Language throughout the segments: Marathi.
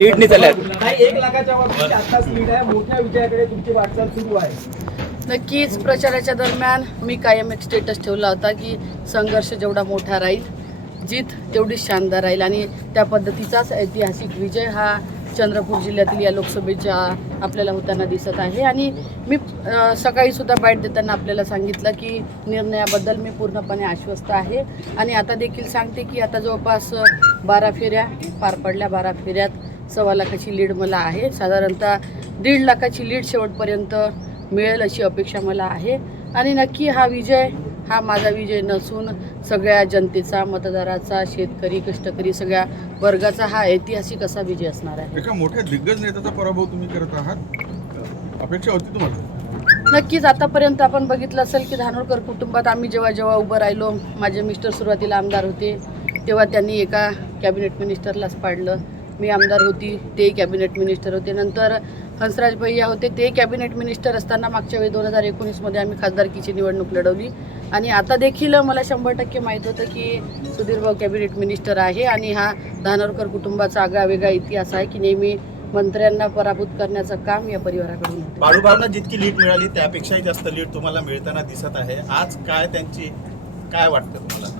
लीडने चालल्या. नाही, 1 लाखाच्या वरती आताच लीड आहे. मोठ्या विजयाकडे तुमची वाटचाल सुरू आहे. नक्कीच प्रचाराच्या दरम्यान मी कायम एक स्टेटस ठेवला होता की संघर्ष जेवढा मोठा राहील, जीत तेवढीच शानदार राहील आणि त्या पद्धतीचाच ऐतिहासिक विजय हा चंद्रपूर जिल्ह्यातील या लोकसभेच्या आपल्याला होताना दिसत आहे. आणि मी सकाळी सुद्धा बाईट देताना आपल्याला सांगितलं की निर्णयाबद्दल मी पूर्णपणे आश्वस्त आहे आणि आता देखील सांगते की आता जवळपास 12 फेऱ्या पार पडल्या. 12 फेऱ्यात 1.25 लाखाची लीड मला आहे. साधारणतः 1.5 लाखाची लीड शेवटपर्यंत मिळेल अशी अपेक्षा मला आहे. आणि नक्की हा विजय हा माझा विजय नसून सगळ्या जनतेचा, मतदाराचा, शेतकरी, कष्टकरी सगळ्या वर्गाचा हा ऐतिहासिक असा विजय असणार आहे. एका मोठ्या दिग्गज नेत्याचा पराभव तुम्ही करत आहात, अपेक्षा होती तुम्हाला? नक्कीच आतापर्यंत आपण बघितलं असेल की धानोरकर कुटुंबात आम्ही जेव्हा उभं राहिलो, माझे मिस्टर सुरुवातीला आमदार होते तेव्हा त्यांनी एका कॅबिनेट मिनिस्टरलाच पाडलं. मी आमदार होती, ते कॅबिनेट मिनिस्टर होते. नंतर हंसराज भैया होते, ते कॅबिनेट मिनिस्टर असताना मागच्या वेळी 2019मध्ये आम्ही खासदारकीची निवडणूक लढवली. आणि आता देखील मला 100% माहीत होतं की सुधीर भाऊ कॅबिनेट मिनिस्टर आहे आणि हा धानोरकर कुटुंबाचा आगळावेगळा इतिहास आहे की नेहमी मंत्र्यांना पराभूत करण्याचं काम या परिवाराकडून होतं. बाळूभाऊंना जितकी लीड मिळाली त्यापेक्षाही जास्त लीड तुम्हाला मिळताना दिसत आहे. आज काय वाटतं तुम्हाला?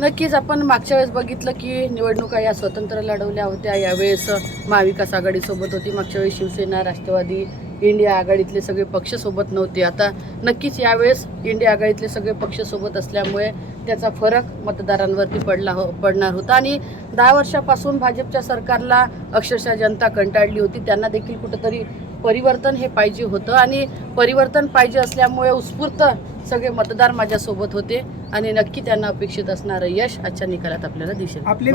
नक्कीच आपण मागच्या वेळेस बघितलं की निवडणुका या स्वतंत्र लढवल्या होत्या. यावेळेस महाविकास आघाडीसोबत होती, मागच्या वेळेस शिवसेना, राष्ट्रवादी, इंडिया आघाडीतले सगळे पक्ष सोबत नव्हते. आता नक्कीच यावेळेस इंडिया आघाडीतले सगळे पक्ष सोबत असल्यामुळे त्याचा फरक मतदारांवरती पडणार होता. आणि 10 वर्षापासून भाजपच्या सरकारला अक्षरशः जनता कंटाळली होती. त्यांना देखील कुठंतरी परिवर्तन हे पाहिजे होतं आणि परिवर्तन पाहिजे असल्यामुळे उत्स्फूर्त सगळे मतदार माझ्यासोबत होते आणि नक्की त्यांना अपेक्षित असणारं यश आजच्या निकालात आपल्याला दिसेल. आपली